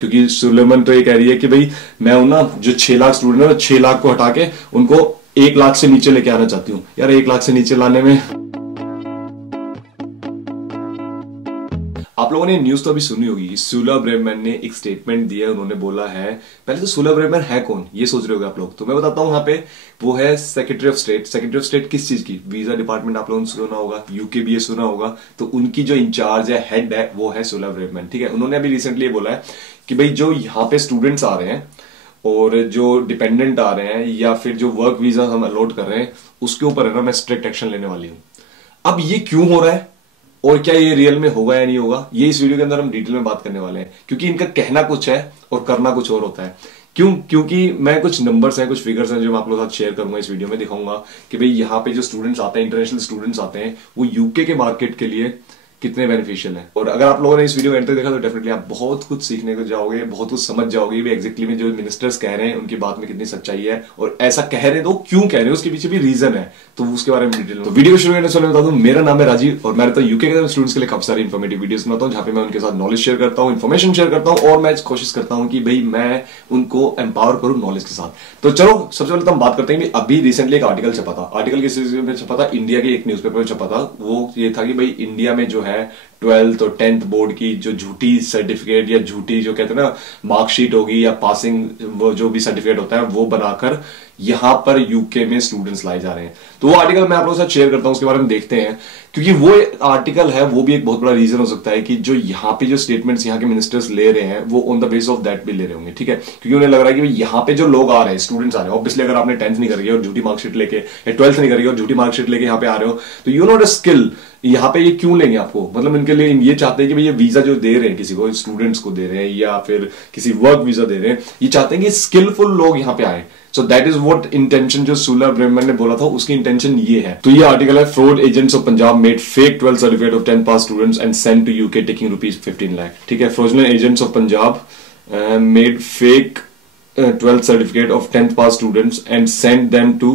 क्योंकि सुलेमन तो ये कह रही है कि भाई मैं हूं ना, जो 6 लाख स्टूडेंट है, 6 लाख को हटा के उनको 1 लाख से नीचे लेके आना चाहती हूँ। यार 1 लाख से नीचे लाने में, आप लोगों ने न्यूज तो अभी सुनी होगी, सुला ब्रेमैन ने एक स्टेटमेंट दिया। उन्होंने बोला है, पहले तो सुला ब्रेमैन है कौन ये सोच रहे होगे आप लोग, तो मैं बताता हूं। यहाँ पे वो है secretary of state. Secretary of state किस चीज की? वीजा डिपार्टमेंट आप लोगों ने सुना होगा, यूकेबीए सुना होगा, तो उनकी जो इंचार्ज है, हेड है, वो है सुला ब्रेमैन। ठीक है, उन्होंने अभी रिसेंटली बोला है कि भाई जो यहाँ पे स्टूडेंट्स आ रहे हैं और जो डिपेंडेंट आ रहे हैं या फिर जो वर्क वीजा हम अलॉट कर रहे हैं, उसके ऊपर है ना मैं स्ट्रिक्ट एक्शन लेने वाली हूं। अब ये क्यों हो रहा है और क्या ये रियल में होगा या नहीं होगा, ये इस वीडियो के अंदर हम डिटेल में बात करने वाले हैं। क्योंकि इनका कहना कुछ है और करना कुछ और होता है। क्यों? क्योंकि मैं कुछ नंबर्स हैं, कुछ फिगर्स हैं जो मैं आप लोगों के साथ शेयर करूंगा इस वीडियो में, दिखाऊंगा कि भाई यहाँ पे जो स्टूडेंट्स आते हैं, इंटरनेशनल स्टूडेंट्स आते हैं, वो यूके के मार्केट के लिए कितने बेनिफिशियल है। और अगर आप लोगों ने इस वीडियो एंड तक देखा तो डेफिनेटली आप बहुत कुछ सीखने को जाओगे, बहुत कुछ समझ जाओगे भी एग्जैक्टली में जो मिनिस्टर्स कह रहे हैं उनकी बात में कितनी सच्चाई है, और ऐसा कह रहे हैं तो क्यों कह रहे हैं, उसके पीछे भी रीजन है, तो उसके बारे में डिटेल में। तो वीडियो शुरू करने से पहले बता दूं, मेरा नाम है राजीव और मैं तो यूके के स्टूडेंट्स के लिए काफी सारी इन्फॉर्मेटिव वीडियोस बनाता हूं, जहां पे मैं उनके साथ नॉलेज शेयर करता हूं, इन्फॉर्मेशन शेयर करता हूं, और मैं कोशिश करता हूं कि भाई मैं उनको एम्पावर करूं नॉलेज के साथ। तो चलो सबसे पहले तो हम बात करते हैं। अभी रिसेंटली एक आर्टिकल छपा था। आर्टिकल किस में छपा था? इंडिया के एक न्यूज़पेपर में छपा था। वो ये था कि भाई इंडिया में जो है 12th और 10th बोर्ड की जो झूठी सर्टिफिकेट या झूठी जो कहते हैं ना मार्कशीट होगी या पासिंग वो जो भी सर्टिफिकेट होता है वो बनाकर यहां पर यूके में स्टूडेंट्स लाए जा रहे हैं। तो वो आर्टिकल मैं आप लोगों के साथ शेयर करता हूं, उसके बारे में देखते हैं। क्योंकि वो आर्टिकल है, वो भी एक बहुत बड़ा रीजन हो सकता है कि जो यहाँ पे जो स्टेटमेंट्स यहाँ के मिनिस्टर्स ले रहे हैं वो on the base of that भी ले रहे होंगे। ठीक है, क्योंकि उन्हें लग रहा है कि यहाँ पे जो लोग आ रहे हैं, स्टूडेंट्स आ रहे हैं, ऑब्वियसली अगर आपने 10th नहीं करी और झूठी मार्कशीट लेके या 12th नहीं करी और झूठी मार्कशीट लेके यहाँ पे आ रहे हो, तो यू नॉट अ स्किल। यहाँ पे ये क्यों लेंगे आपको? मतलब इनके लिए ये चाहते हैं कि भाई ये वीजा जो दे रहे हैं किसी को, स्टूडेंट्स को दे रहे हैं या फिर किसी वर्क वीजा दे रहे हैं, ये चाहते हैं कि स्किलफुल लोग यहाँ पे आए। So that is what intention जो सुला ब्रेमैन ने बोला था, उसकी इंटेंशन ये है। तो ये आर्टिकल है, fraud agents of Punjab made fake 12th certificate of 10th pass students and sent to UK taking ₹15 lakh. ठीक है, fraudulent agents of Punjab made fake 12th certificate of 10th pass students and sent them to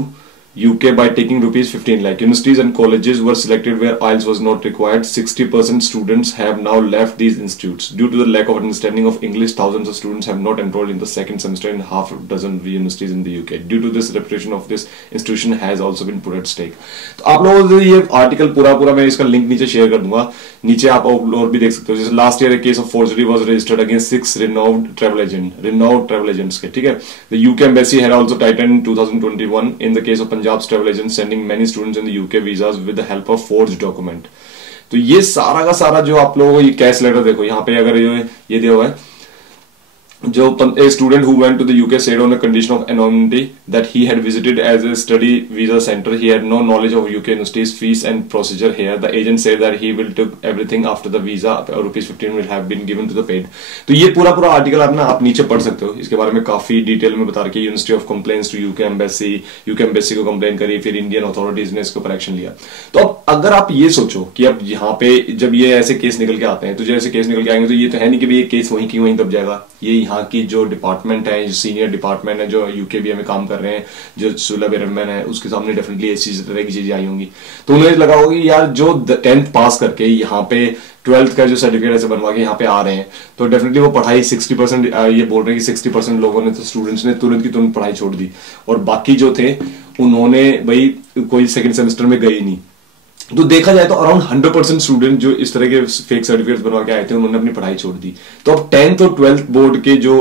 UK by taking ₹15 lakh. Universities and colleges were selected where IELTS was not required. 60% students have now left these institutes. Due to the lack of understanding of English, thousands of students have not enrolled in the second semester in half a dozen universities in the UK. Due to this, reputation of this institution has also been put at stake. तो आप लोगों को ये article पूरा मैं इसका link नीचे share कर दूंगा, नीचे आप और भी देख सकते हो। जैसे last year case of forgery was registered against 6 renowned travel agents के। ठीक है, the UK embassy had also tightened in 2021 in the case of Punjab's travel agents sending many students in the UK visas with the help of forged document। तो ये सारा का सारा जो आप लोगों को ये कैश लेटर देखो यहाँ पे, अगर ये दिया हुआ है, जो a student who went to the UK said on a condition of anonymity that he had visited as a study visa center. He had no knowledge of UK university's fees and procedure here. The agent said that he will take everything after the visa or ₹15 will have been given to the paid। तो ये पूरा article आप नीचे पढ़ सकते हो। इसके बारे में काफी डिटेल में बता रखी है। University of complaints to UK embassy को कंप्लेन करी, फिर इंडियन अथॉरिटीज ने इसके ऊपर एक्शन लिया। तो अब अगर आप ये सोचो कि अब यहाँ पे जब ये ऐसे केस निकल के आते हैं, तो जो ऐसे केस निकल के आएंगे तो ये तो है नहीं कि भाई ये केस वहीं की वहीं दब जाएगा। ये यहाँ की जो डिपार्टमेंट है, जो सीनियर डिपार्टमेंट है, जो यूकेबीए में काम कर रहे हैं, जो सुला ब्रेमैन है, उसके सामने डेफिनेटली ऐसी तरह की चीजें आई होंगी। तो उन्हें लगा होगा कि यार जो 10th पास करके यहाँ पे 12th का जो सर्टिफिकेट ऐसे बनवा के यहाँ पे आ रहे हैं, तो डेफिनेटली वो पढ़ाई 60%, ये बोल रहे हैं कि 60% लोगों ने, तो स्टूडेंट्स ने तुरंत की तुरंत पढ़ाई छोड़ दी, और बाकी जो थे उन्होंने भाई कोई सेकंड सेमेस्टर में गए नहीं। तो देखा जाए तो अराउंड 100% स्टूडेंट जो इस तरह के फेक सर्टिफिकेट बनवा के आए थे, उन्होंने अपनी पढ़ाई छोड़ दी। तो अब 10th और 12th बोर्ड के जो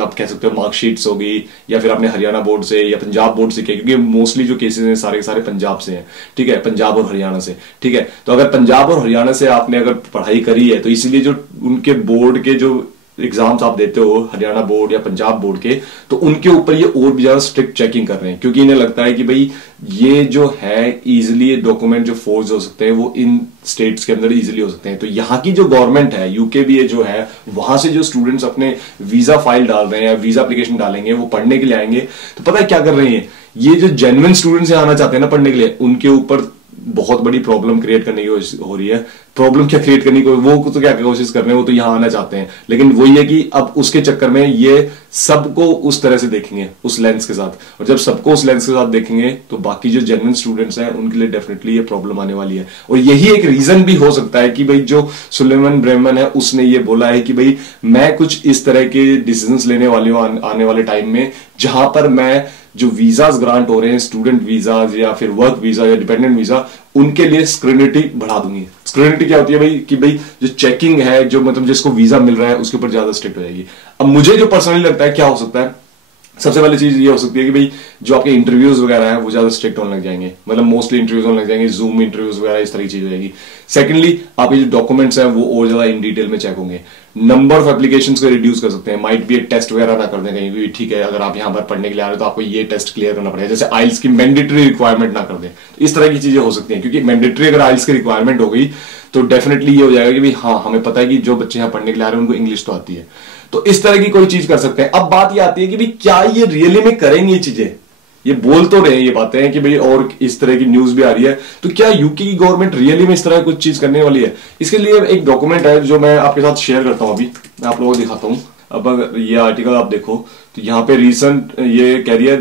आप कह सकते हो मार्कशीट्स होगी, या फिर आपने हरियाणा बोर्ड से या पंजाब बोर्ड से किया, क्योंकि मोस्टली जो केसेस हैं सारे के सारे पंजाब से हैं। ठीक है, पंजाब और हरियाणा से। ठीक है, तो अगर पंजाब और हरियाणा से आपने अगर पढ़ाई करी है, तो इसीलिए जो उनके बोर्ड के जो एग्जाम्स आप देते हो, हरियाणा बोर्ड या पंजाब बोर्ड के, तो उनके ऊपर ये और भी ज्यादा स्ट्रिक्ट चेकिंग कर रहे हैं, क्योंकि इन्हें लगता है कि भाई ये जो है इजिली डॉक्यूमेंट जो फोर्ज हो सकते हैं वो इन स्टेट्स के अंदर इजिली हो सकते हैं। तो यहाँ की जो गवर्नमेंट है, यूकेबीए जो है, वहां से जो स्टूडेंट्स अपने वीजा फाइल डाल रहे हैं या वीजा एप्लीकेशन डालेंगे, वो पढ़ने के लिए आएंगे, तो पता है क्या कर रहे हैं, ये जो जेन्युइन स्टूडेंट्स आना चाहते हैं ना पढ़ने के लिए, उनके ऊपर बहुत बड़ी प्रॉब्लम क्रिएट करने की हो रही है, प्रॉब्लम क्या क्रिएट करनी, वो तो क्या कोशिश कर रहे हैं, वो तो यहां आना चाहते हैं, लेकिन वही है कि अब उसके चक्कर में ये सबको उस तरह से देखेंगे, उस लेंस के साथ, और जब सबको उस लेंस के साथ देखेंगे तो बाकी जो जेन्युइन स्टूडेंट्स हैं उनके लिए डेफिनेटली ये प्रॉब्लम आने वाली है। और यही एक रीजन भी हो सकता है कि भाई जो सुलेमान ब्रेमन है उसने ये बोला है कि भाई मैं कुछ इस तरह के डिसीजंस लेने वाली हूं आने वाले टाइम में, जहां पर मैं जो वीजाज ग्रांट हो रहे हैं, स्टूडेंट वीजाज या फिर वर्क वीजा या डिपेंडेंट वीजा, उनके लिए स्क्रूनिटी बढ़ा दूंगी। स्क्रूनिटी क्या होती है भाई, कि भाई जो चेकिंग है, जो मतलब जिसको वीजा मिल रहा है उसके ऊपर ज्यादा स्ट्रिक्ट हो जाएगी। अब मुझे जो पर्सनली लगता है क्या हो सकता है, सबसे पहले चीज ये हो सकती है कि भाई जो आपके इंटरव्यूज वगैरह हैं वो ज्यादा स्ट्रिक्ट होने लग जाएंगे, मतलब मोस्टली इंटरव्यूज होने लग जाएंगे, जूम इंटरव्यूज वगैरह इस तरह की चीज हो जाएगी। सेकेंडली आपके जो डॉक्यूमेंट्स हैं वो और ज्यादा इन डिटेल में चेक होंगे। नंबर ऑफ एप्लीकेशंस को रिड्यूस कर सकते हैं, माइट भी टेस्ट वगैरह ना कर दें कहीं भी, ठीक है अगर आप यहां पर पढ़ने के लिए आ रहे हो तो आपको ये टेस्ट क्लियर करना पड़ेगा, जैसे आइल्स की मैंडेटरी रिक्वायरमेंट ना कर दें, तो इस तरह की चीजें हो सकती हैं। क्योंकि मैंडेटरी अगर आइल्स की रिक्वायरमेंट हो गई तो डेफिनेटली ये हो जाएगा कि भाई हाँ हमें पता है कि जो बच्चे यहाँ पढ़ने के लिए आ रहे हैं उनको इंग्लिश तो आती है, तो इस तरह की कोई चीज कर सकते हैं। अब बात ये आती है कि भाई क्या ये रियली में करेंगे ये चीजें, ये बोल तो रहे हैं ये बातें कि भाई, और इस तरह की न्यूज भी आ रही है, तो क्या यूके की गवर्नमेंट रियली में इस तरह कुछ चीज करने वाली है? इसके लिए एक डॉक्यूमेंट है जो मैं आपके साथ शेयर करता हूं, अभी मैं आप लोगों को दिखाता हूं। अब अगर ये आर्टिकल आप देखो तो यहाँ पे रिसेंट ये कह रही है,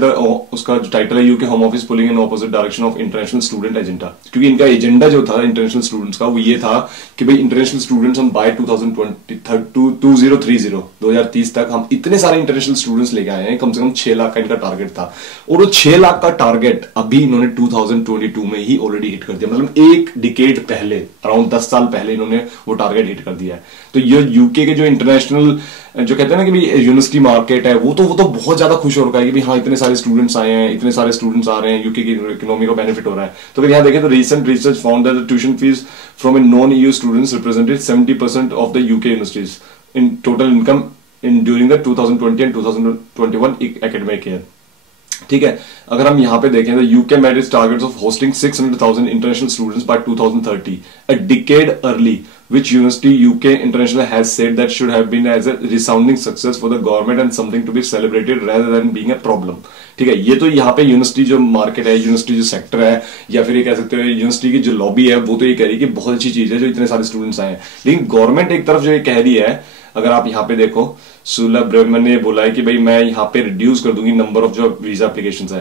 उसका जो टाइटल है UK home office pulling in opposite direction of international student agenda, क्योंकि इनका एजेंडा जो था इंटरनेशनल स्टूडेंट्स का वो ये था कि भाई इंटरनेशनल स्टूडेंट्स हम बाय 2030 तक हम इतने सारे इंटरनेशनल स्टूडेंट्स लेके आए हैं, कम से कम 6 लाख का इनका टारगेट था, और वो 6 लाख का टारगेट अभी इन्होंने 2022 में ही ऑलरेडी हिट कर दिया, मतलब एक डिकेड पहले, अराउंड 10 साल पहले इन्होंने वो टारगेट हिट कर दिया है। तो ये यूके के जो इंटरनेशनल जो कहते हैं ना कि भाई यूनिवर्सिटी मार्केट है, वो तो बहुत ज्यादा खुश हो रखा है कि भाई हाँ इतने सारे स्टूडेंट्स आए हैं, इतने सारे स्टूडेंट्स आ रहे हैं, यूके की इकोनॉमी को बेनिफिट हो रहा है। तो अगर यहाँ देखें तो recent research found that the tuition fees from a non EU students represented 70% of the UK universities in total income in during the 2020 and 2021 academic year. ठीक है, अगर हम यहाँ पे देखें तो UK met its targets of hosting 600,000 international students by 2030, a decade early, which university UK International has said that should have been as a resounding success for the government and something to be celebrated rather than being a problem। ठीक है, ये तो यहाँ पे university जो market है, university जो sector है, या फिर ये कह सकते हो यूनिवर्सिटी की जो लॉबी है, वो तो ये कह रही है कि बहुत अच्छी चीज है जो इतने सारे स्टूडेंट्स आए हैं। लेकिन गवर्नमेंट एक तरफ जो ये कह रही है, अगर आप यहाँ पे देखो, सुला ब्रेमन ने बोला है कि भाई मैं यहाँ पे रिड्यूस कर दूंगी नंबर ऑफ जो वीजा एप्लीकेशंस है।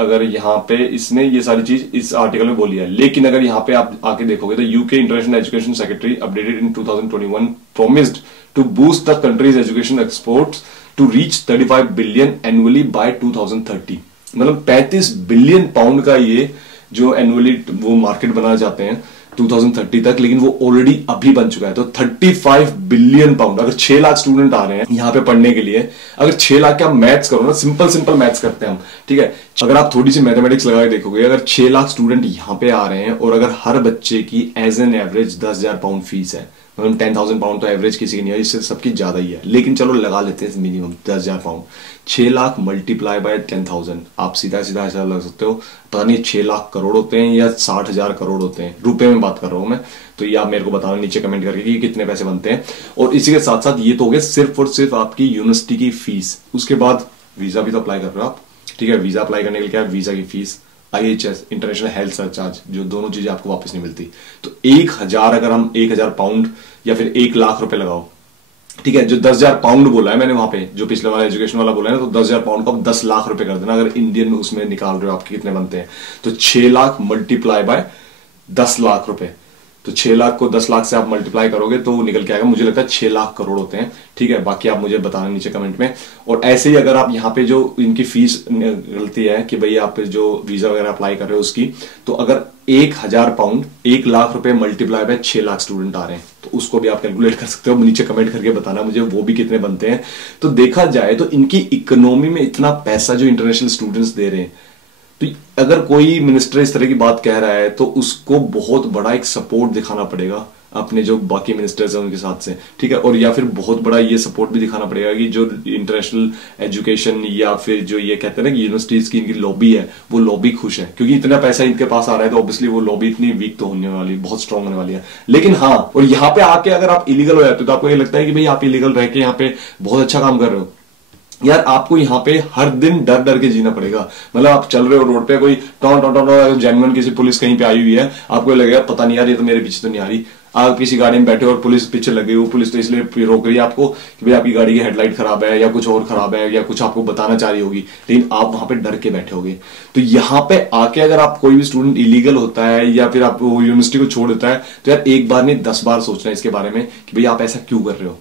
अगर यहाँ पे इसने ये सारी चीज इस आर्टिकल में बोली है, लेकिन अगर यहाँ पे आप आके देखोगे तो UK international education secretary updated in 2021 promised to boost the country's education exports to reach 35 billion annually by 2030। मतलब 35 बिलियन पाउंड का ये जो एनुअली वो मार्केट बनाना चाहते हैं 2030 तक, लेकिन वो ऑलरेडी अभी बन चुका है। तो 35 बिलियन पाउंड, अगर 6 लाख स्टूडेंट आ रहे हैं यहाँ पे पढ़ने के लिए, अगर 6 लाख का मैथ्स करो ना, सिंपल मैथ्स करते हैं हम, ठीक है, अगर आप थोड़ी सी मैथमेटिक्स लगा के देखोगे, अगर 6 लाख स्टूडेंट यहाँ पे आ रहे हैं और अगर हर बच्चे की as an average 10,000 pound fees है, मतलब 10,000 पाउंड तो एवरेज किसी की नहीं है, इससे सबकी ज्यादा ही है, लेकिन चलो लगा लेते हैं minimum 10,000 pound, 6 lakh multiply by 10,000, आप सीधा ऐसा लग सकते हो, पता नहीं 6 लाख करोड़ होते हैं या 60,000 करोड़ होते हैं, रुपए में बात कर रहा हूं मैं, तो ये आप मेरे को बताना नीचे कमेंट करके कि कितने पैसे बनते हैं। और इसी के साथ साथ ये तो हो गया सिर्फ और सिर्फ आपकी यूनिवर्सिटी की फीस, उसके बाद वीजा भी तो अप्लाई कर रहे हो आप, ठीक है, वीजा अप्लाई करने के लिए क्या है, वीजा की fees, IHS international health surcharge, जो दोनों चीजें आपको वापस नहीं मिलती। तो 1,000 अगर हम 1,000 पाउंड या फिर 1 लाख रुपए लगाओ, ठीक है, जो 10,000 पाउंड बोला है मैंने वहां पे, जो पिछले वाला एजुकेशन वाला बोला है ना, तो 10,000 पाउंड को आप 10 लाख रुपए कर देना, अगर इंडियन उसमें निकाल रहे हो आपके कितने बनते हैं, तो 6 लाख मल्टीप्लाई बाय 10 लाख रुपए, तो 6 लाख को 10 लाख से आप मल्टीप्लाई करोगे तो निकल के आएगा, मुझे लगता है 6 लाख करोड़ होते हैं, ठीक है, बाकी आप मुझे बताना नीचे कमेंट में। और ऐसे ही अगर आप यहाँ पे जो इनकी फीस गलती है कि भाई आप जो वीजा वगैरह अप्लाई कर रहे हो उसकी, तो अगर 1,000 पाउंड 1 लाख रुपए मल्टीप्लाई बाय 6 लाख स्टूडेंट आ रहे हैं, तो उसको भी आप कैलकुलेट कर सकते हो, नीचे कमेंट करके बताना मुझे वो भी कितने बनते हैं। तो देखा जाए तो इनकी इकोनॉमी में इतना पैसा जो इंटरनेशनल स्टूडेंट्स दे रहे हैं, तो अगर कोई मिनिस्टर इस तरह की बात कह रहा है तो उसको बहुत बड़ा एक सपोर्ट दिखाना पड़ेगा अपने जो बाकी मिनिस्टर्स हैं उनके साथ से, ठीक है, और या फिर बहुत बड़ा ये सपोर्ट भी दिखाना पड़ेगा कि जो इंटरनेशनल एजुकेशन या फिर जो ये कहते हैं ना कि यूनिवर्सिटीज की इनकी लॉबी है, वो लॉबी खुश है, क्योंकि इतना पैसा इनके पास आ रहा है तो ऑब्वियसली वो लॉबी इतनी वीक तो होने वाली, बहुत स्ट्रांग होने वाली है। लेकिन हाँ, और यहाँ पे आके अगर आप इलीगल हो जाते हो तो आपको ये लगता है कि भाई आप इलीगल रह के यहाँ पे बहुत अच्छा काम कर रहे हो, यार आपको यहाँ पे हर दिन डर डर के जीना पड़ेगा। मतलब आप चल रहे हो रोड पे, कोई टॉन टॉन टॉन जेन्युइन किसी पुलिस कहीं पे आई हुई है, आपको लगेगा पता नहीं यार ये तो मेरे पीछे तो नहीं आ रही। आप किसी गाड़ी में बैठे हो और पुलिस पीछे लगी हो, पुलिस तो इसलिए रोक रही है आपको कि भाई आपकी गाड़ी की हेडलाइट खराब है या कुछ और खराब है या कुछ आपको बताना चाह रही होगी, लेकिन आप वहां पे डर के बैठे होगे। तो यहाँ पे आके अगर आप कोई भी स्टूडेंट इलीगल होता है या फिर आप यूनिवर्सिटी को छोड़ देता है, तो यार एक बार नहीं 10 बार सोचना है इसके बारे में कि भाई आप ऐसा क्यों कर रहे हो।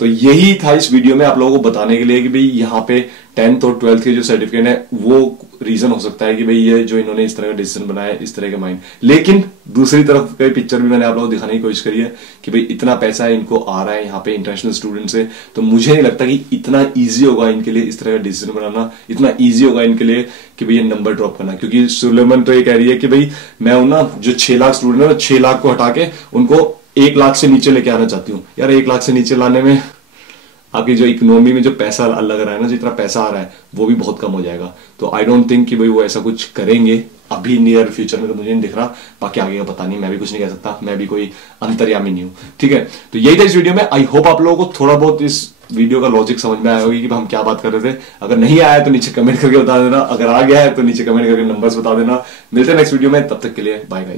तो यही था इस वीडियो में आप लोगों को बताने के लिए कि भाई यहाँ पे 10th और 12th के जो सर्टिफिकेट है वो रीजन हो सकता है कि भाई ये जो इन्होंने इस तरह का डिसीजन बनाया है, इस तरह के माइंड। लेकिन दूसरी तरफ का पिक्चर भी मैंने आप लोगों को दिखाने की कोशिश करी है कि भाई इतना पैसा इनको आ रहा है यहाँ पे इंटरनेशनल स्टूडेंट से, तो मुझे नहीं लगता कि इतना ईजी होगा इनके लिए इस तरह का डिसीजन बनाना, इतना ईजी होगा इनके लिए कि भाई ये नंबर ड्रॉप करना। क्योंकि सुलेमान तो ये कह रही है कि भाई मैं हूं ना, जो 6 लाख स्टूडेंट है 6 लाख को हटा के उनको 1 लाख से नीचे लेके आना चाहती हूँ। यार 1 लाख से नीचे लाने में आपकी जो इकोनॉमी में जो पैसा लग रहा है ना, जितना पैसा आ रहा है वो भी बहुत कम हो जाएगा। तो आई डोंट थिंक कि भाई वो ऐसा कुछ करेंगे अभी नियर फ्यूचर में, तो मुझे नहीं दिख रहा। बाकी आगे का पता नहीं, मैं भी कुछ नहीं कह सकता, मैं भी कोई अंतर्यामी नहीं हूं। ठीक है, तो यही था इस वीडियो में। आई होप आप लोगों को थोड़ा बहुत इस वीडियो का लॉजिक समझ में आया होगी कि हम क्या बात कर रहे थे। अगर नहीं आया तो नीचे कमेंट करके बता देना, अगर आ गया है तो नीचे कमेंट करके नंबर्स बता देना। मिलते हैं नेक्स्ट वीडियो में, तब तक के लिए बाय गाइस।